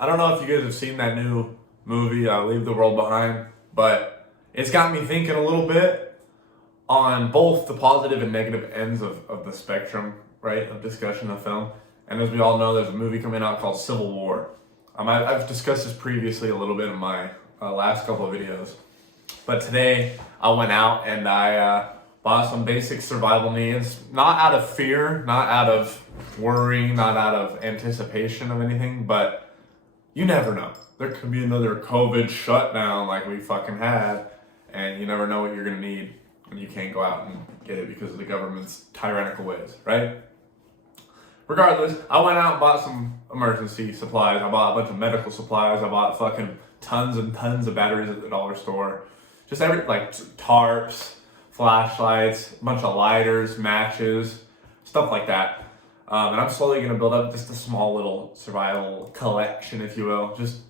I don't know if you guys have seen that new movie, Leave the World Behind, but it's got me thinking a little bit on both the positive and negative ends of the spectrum, right, of discussion of film. And as we all know, there's a movie coming out called Civil War. I've discussed this previously a little bit in my last couple of videos. But today, I went out and I bought some basic survival needs, not out of fear, not out of worry, not out of anticipation of anything, but you never know. There could be another COVID shutdown like we fucking had, and you never know what you're gonna need when you can't go out and get it because of the government's tyrannical ways, right? Regardless, I went out and bought some emergency supplies. I bought a bunch of medical supplies. I bought fucking tons and tons of batteries at the dollar store. Just like tarps, flashlights, a bunch of lighters, matches, stuff like that. And I'm slowly going to build up just a small little survival collection, if you will. Just,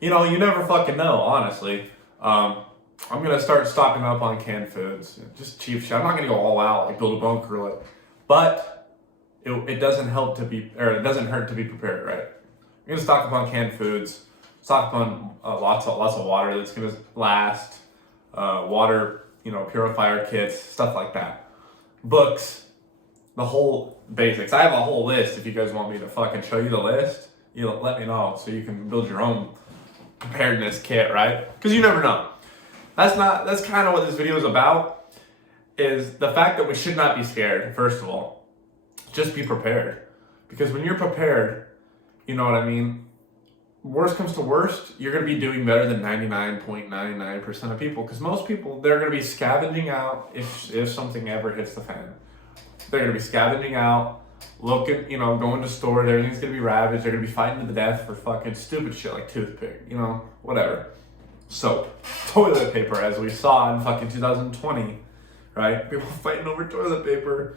you never fucking know, honestly. I'm going to start stocking up on canned foods. Just cheap shit. I'm not going to go all out, like build a bunker, but it doesn't hurt to be prepared, right? I'm going to stock up on canned foods, stock up on lots of water that's going to last, water, purifier kits, stuff like that. Books, the whole basics. I have a whole list. If you guys want me to fucking show you the list, let me know so you can build your own preparedness kit, right? Because you never know. That's kind of what this video is about, is the fact that we should not be scared, first of all. Just be prepared. Because when you're prepared, you know what I mean? Worst comes to worst, you're going to be doing better than 99.99% of people. Because most people, they're going to be scavenging out if something ever hits the fan. They're going to be scavenging out, looking, going to stores, everything's going to be ravaged. They're going to be fighting to the death for fucking stupid shit like toothpick, whatever. Soap, toilet paper, as we saw in fucking 2020, right? People fighting over toilet paper.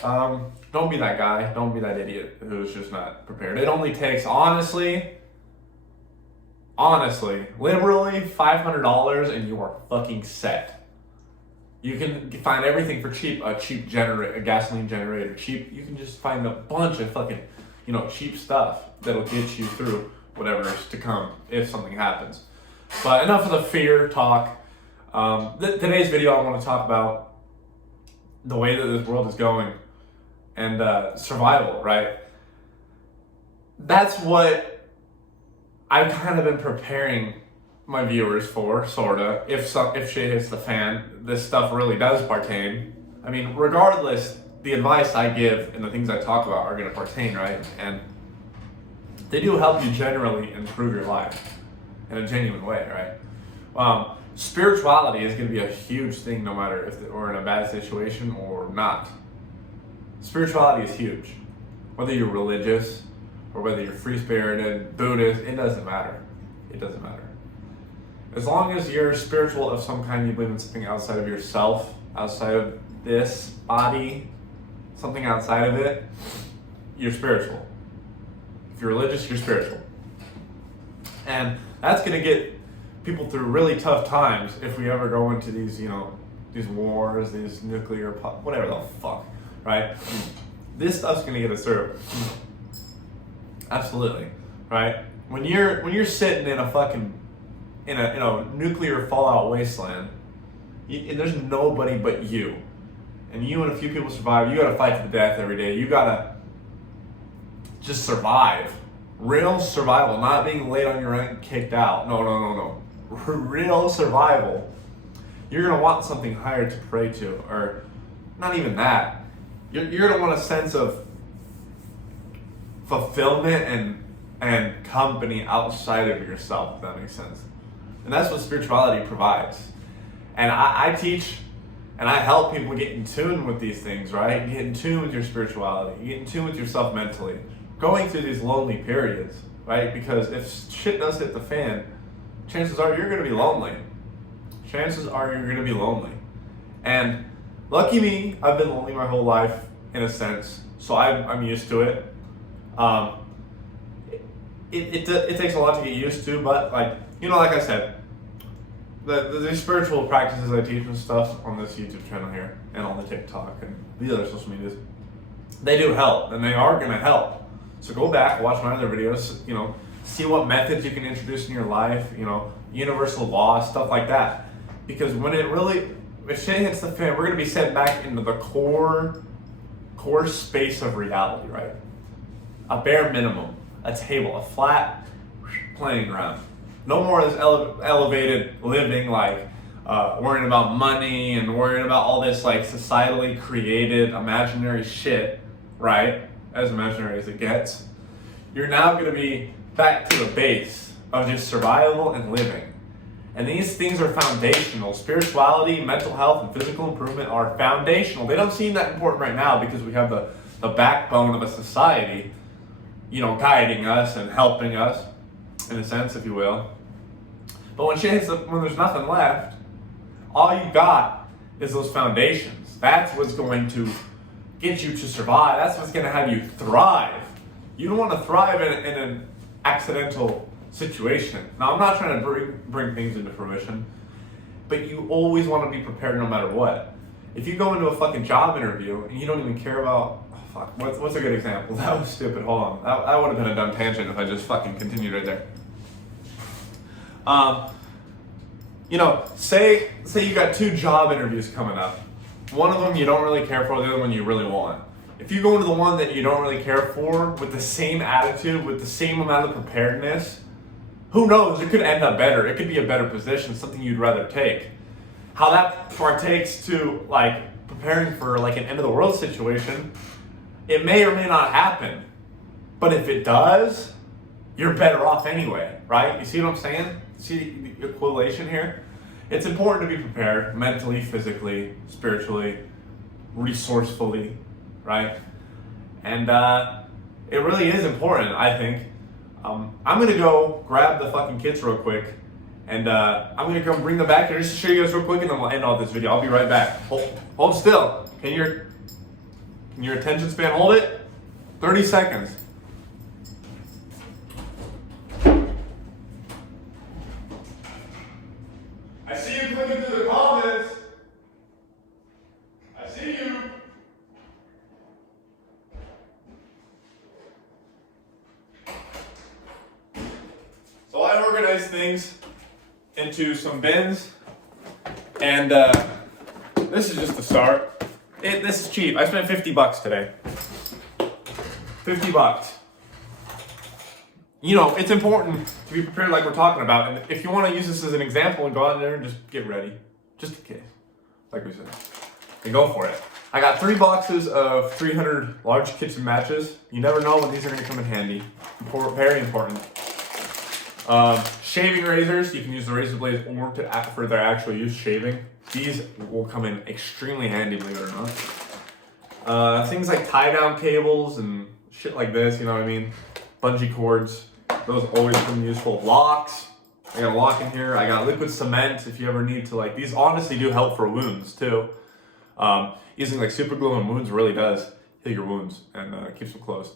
Don't be that guy. Don't be that idiot who's just not prepared. It only takes, honestly, literally $500 and you are fucking set. You can find everything for cheap. A gasoline generator, cheap. You can just find a bunch of fucking, cheap stuff that'll get you through whatever's to come if something happens. But enough of the fear talk. Today's video, I want to talk about the way that this world is going and survival, right? That's what I've kind of been preparing my viewers for, sorta. If shit hits the fan, this stuff really does pertain. I mean, regardless, the advice I give and the things I talk about are going to pertain, right? And they do help you generally improve your life in a genuine way, right? Spirituality is going to be a huge thing no matter if we're in a bad situation or not. Spirituality is huge. Whether you're religious or whether you're free-spirited, Buddhist, it doesn't matter. It doesn't matter. As long as you're spiritual of some kind, you believe in something outside of yourself, outside of this body, something outside of it, you're spiritual. If you're religious, you're spiritual. And that's going to get people through really tough times if we ever go into these, these wars, these nuclear, whatever the fuck, right? This stuff's gonna get us through. Absolutely, right? When you're sitting in a fucking, in a nuclear fallout wasteland, and there's nobody but you, and you and a few people survive. You gotta fight to the death every day. You gotta just survive. Real survival, not being laid on your end, kicked out. No. Real survival. You're gonna want something higher to pray to, or not even that. You're gonna want a sense of fulfillment and company outside of yourself, if that makes sense. And that's what spirituality provides. And I teach and I help people get in tune with these things, right? Get in tune with your spirituality, get in tune with yourself mentally. Going through these lonely periods, right? Because if shit does hit the fan, chances are you're going to be lonely. And lucky me, I've been lonely my whole life in a sense, so I'm used to it. It takes a lot to get used to, but like I said, the spiritual practices I teach and stuff on this YouTube channel here and on the TikTok and the other social medias, they do help and they are going to help. So go back, watch my other videos, See what methods you can introduce in your life, you know, universal laws, stuff like that. Because when if shit hits the fan, we're gonna be sent back into the core space of reality, right? A bare minimum, a table, a flat playing ground. No more of this elevated living, like worrying about money and worrying about all this like societally created imaginary shit, right? As imaginary as it gets. You're now gonna be back to the base of just survival and living. And these things are foundational. Spirituality, mental health, and physical improvement are foundational. They don't seem that important right now because we have the backbone of a society, you know, guiding us and helping us, in a sense, if you will. But when shit hits, when there's nothing left, all you got is those foundations. That's what's going to get you to survive. That's what's going to have you thrive. You don't want to thrive in an accidental situation. Now, I'm not trying to bring things into fruition, but you always want to be prepared no matter what. If you go into a fucking job interview and you don't even care about, what's a good example? That was stupid. Hold on. That would have been a dumb tangent if I just fucking continued right there. You know, say you got 2 job interviews coming up. One of them you don't really care for, the other one you really want. If you go into the one that you don't really care for with the same attitude, with the same amount of preparedness, who knows, it could end up better. It could be a better position, something you'd rather take. How that partakes to like preparing for like an end of the world situation, it may or may not happen. But if it does, you're better off anyway, right? You see what I'm saying? See the correlation here? It's important to be prepared mentally, physically, spiritually, resourcefully, right? And it really is important, I think. I'm gonna go grab the fucking kids real quick, and I'm gonna come bring them back here just to show you guys real quick, and then we'll end all this video. I'll be right back. Hold still. Can your attention span hold it? 30 seconds. I see you clicking through the comments. I see you. So I organize things into some bins, and this is just the start. This is cheap. I spent $50 today. $50. You know, it's important to be prepared like we're talking about. And if you want to use this as an example and go out there and just get ready, just in case, like we said, and go for it. I got 3 boxes of 300 large kitchen matches. You never know when these are going to come in handy. Very important. Shaving razors. You can use the razor blades or for their actual use, shaving. These will come in extremely handy, believe it or not. Things like tie-down cables and shit like this, you know what I mean? Bungee cords. Those always come useful. Locks. I got a lock in here. I got liquid cement if you ever need to, like, these honestly do help for wounds too. Using like super glue on wounds really does heal your wounds and keeps them closed.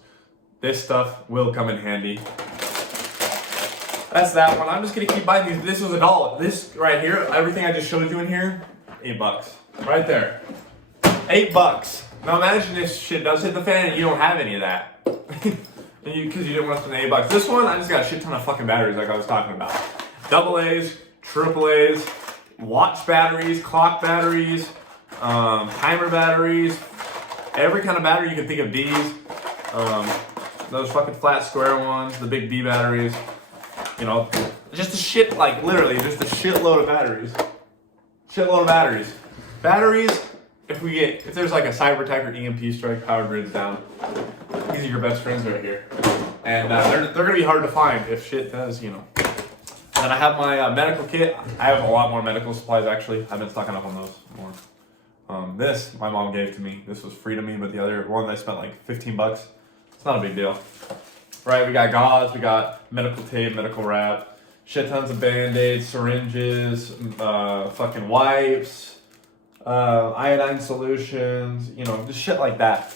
This stuff will come in handy. That's that one. I'm just gonna keep buying these. This was $1. This right here, everything I just showed you in here, $8. Right there. $8. Now imagine if shit does hit the fan and you don't have any of that. Because you didn't want to spend $8. This one, I just got a shit ton of fucking batteries like I was talking about. AA's, AAA's, watch batteries, clock batteries, timer batteries, every kind of battery you can think of. These, those fucking flat square ones, the big B batteries. You know, just a shit, like literally, just a shitload of batteries. Shitload of batteries. Batteries, if there's like a cyber attack or EMP strike, power grid's down. These are your best friends right here. And they're gonna be hard to find if shit does, you know. And then I have my medical kit. I have a lot more medical supplies actually. I've been stocking up on those more. This, my mom gave to me. This was free to me, but the other one I spent like $15. It's not a big deal. Right, we got gauze, we got medical tape, medical wrap, shit tons of Band-Aids, syringes, fucking wipes, iodine solutions, you know, just shit like that.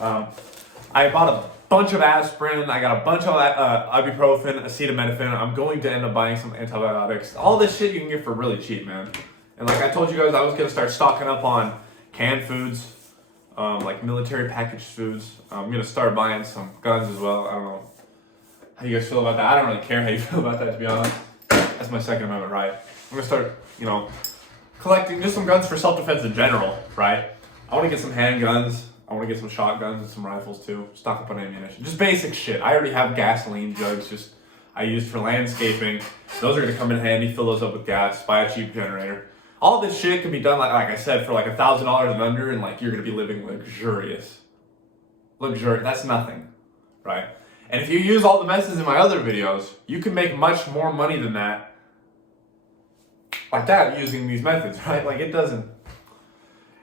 I bought a bunch of aspirin, I got a bunch of ibuprofen, acetaminophen. I'm going to end up buying some antibiotics. All this shit you can get for really cheap, man. And like I told you guys, I was gonna start stocking up on canned foods, like military packaged foods. I'm gonna start buying some guns as well. I don't know how you guys feel about that. I don't really care how you feel about that, to be honest. That's my Second Amendment right. I'm gonna start, collecting just some guns for self-defense in general, right? I want to get some handguns. I want to get some shotguns and some rifles too. Stock up on ammunition. Just basic shit. I already have gasoline jugs. I used for landscaping. Those are gonna come in handy. Fill those up with gas. Buy a cheap generator. All this shit can be done, like I said, for like $1,000 and under, and like you're gonna be living luxurious. That's nothing, right? And if you use all the methods in my other videos, you can make much more money than that, like that, using these methods, right? Like it doesn't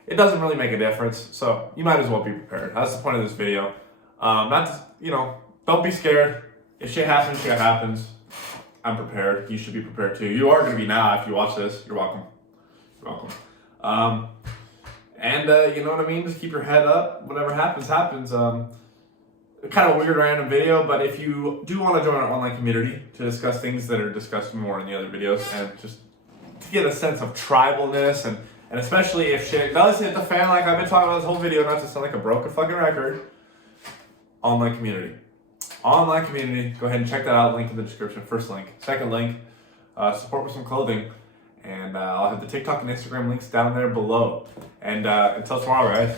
really make a difference. So you might as well be prepared. That's the point of this video. Don't be scared. If shit happens, shit happens. I'm prepared. You should be prepared too. You are gonna be now if you watch this. You're welcome. You're welcome. You know what I mean? Just keep your head up. Whatever happens, happens. Kind of a weird random video, but if you do want to join our online community to discuss things that are discussed more in the other videos, and just to get a sense of tribalness, and especially if shit does hit the fan, like I've been talking about this whole video, not to sound like a broken fucking record, online community. Online community, go ahead and check that out, link in the description, first link. Second link, support with some clothing, and I'll have the TikTok and Instagram links down there below. And until tomorrow, guys.